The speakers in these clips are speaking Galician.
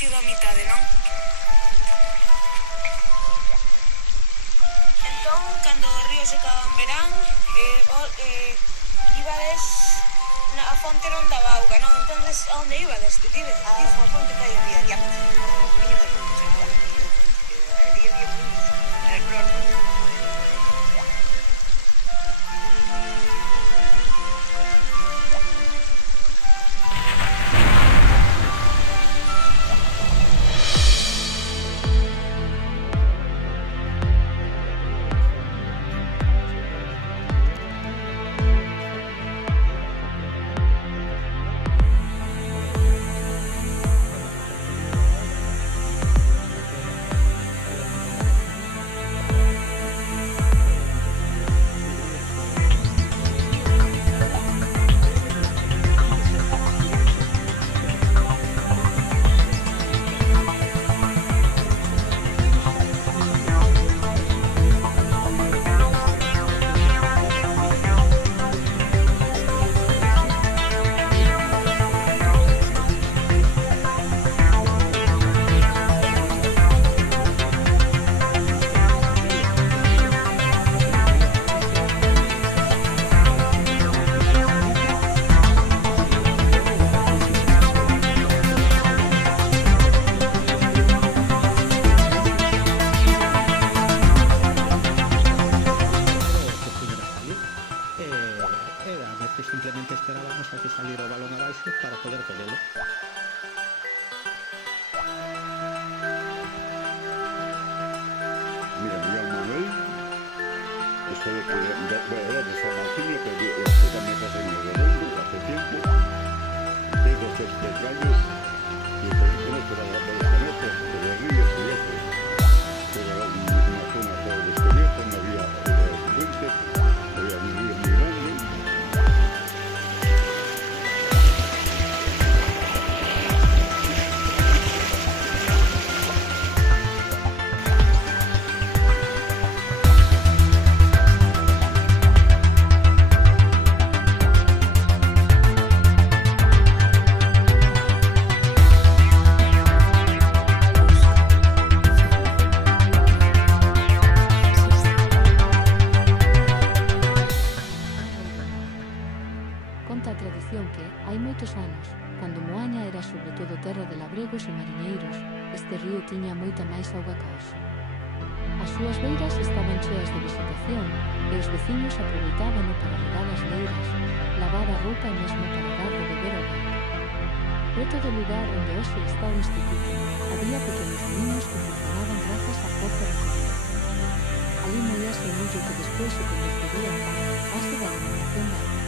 partido a mitade, non? Entón, cando o río secaba en verán, ibades a fonte non daba auga, non? Entón, a onde ibades? Dime. A fonte que hai ali adiante. O miño de fonte que hai ali, que ali había muitos. Simplemente esperábamos a que saliera o balón abaixo para poder collelo. Mira, me llamo Manuel, soy de San Martín, que también pasa en el Redondo hace tiempo. Tengo 3 años y conozco la planeta de los ríos y eso. Era una zona toda descubierta, no había puente, había un río muy grande. Conta a tradición que, hai moitos anos, cando Moaña era sobre todo terra de labregos e mariñeiros, este río tiña moita máis auga ca hoxe. As súas beiras estaban cheas de vegetación e os veciños aproveitábano para regar as leiras, lavar a roupa e mesmo para dar de beber ao gando. Preto do lugar onde hoxe está o instituto, había pequenos niños que funcionaban grazas á forza do correo. Ali moíase o millo que despois se convertería en pan, base da alimentación da auga.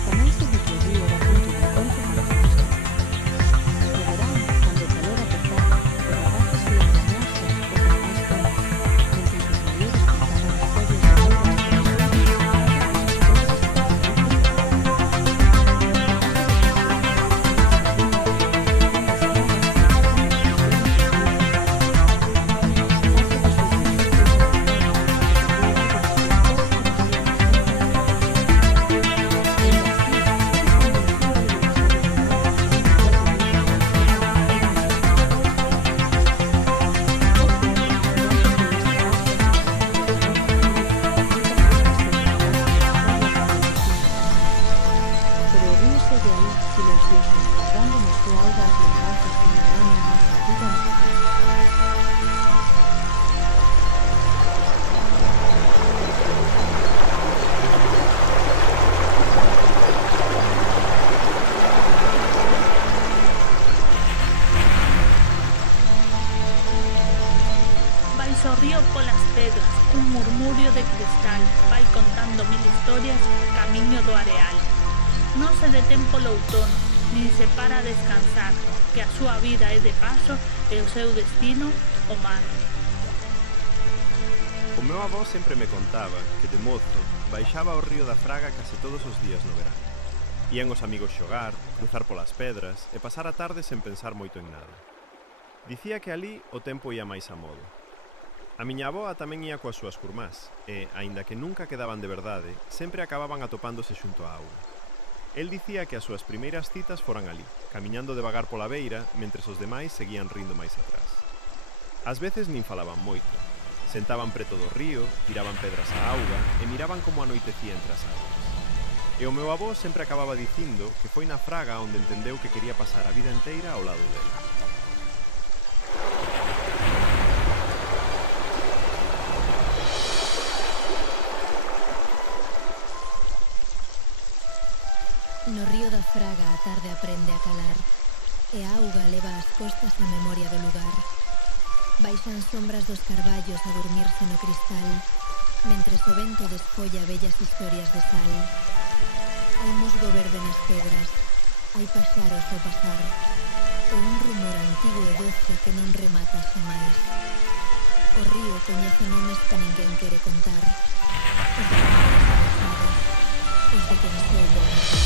Tamén se di que o río era punto de encontro con os pescadores. No verán, cando o calor apertaba, os rapaces ian bañarse ou con máis zonas, mentre os maiores contaban historias de augas que nos o río polas pedras, un murmurio de cristal, vai contando 1000 historias, camiño do areal. Non se detén polo outono, nin se para a descansar, que a súa vida é de paso e o seu destino, o mar. O meu avó sempre me contaba que de mozo baixaba ao río da Fraga case todos os días no verán. Ían os amigos xogar, cruzar polas pedras e pasar a tarde sen pensar moito en nada. Dicía que ali o tempo ia máis a modo. A miña avoa tamén ía coas súas curmás e, aínda que nunca quedaban de verdade, sempre acababan atopándose xunto á auga. El dicía que as súas primeiras citas foran ali, camiñando devagar pola beira, mentres os demais seguían rindo máis atrás. Ás veces nin falaban moito. Sentaban preto do río, tiraban pedras á auga e miraban como anoitecía entre as árbores. E o meu avó sempre acababa dicindo que foi na Fraga onde entendeu que quería pasar a vida enteira ao lado dela. No río da Fraga a tarde aprende a calar e a auga leva ás costas a memoria do lugar. Baixan sombras dos carballos a dormirse no cristal mentres o vento desfolla bellas historias de sal. Hai musgo verde nas pedras, hai paxaros ao pasar e un rumor antigo e doce que non remata xamais. O río coñece nomes que ninguén quere contar, os de candeiros abaixados, os de quen soubo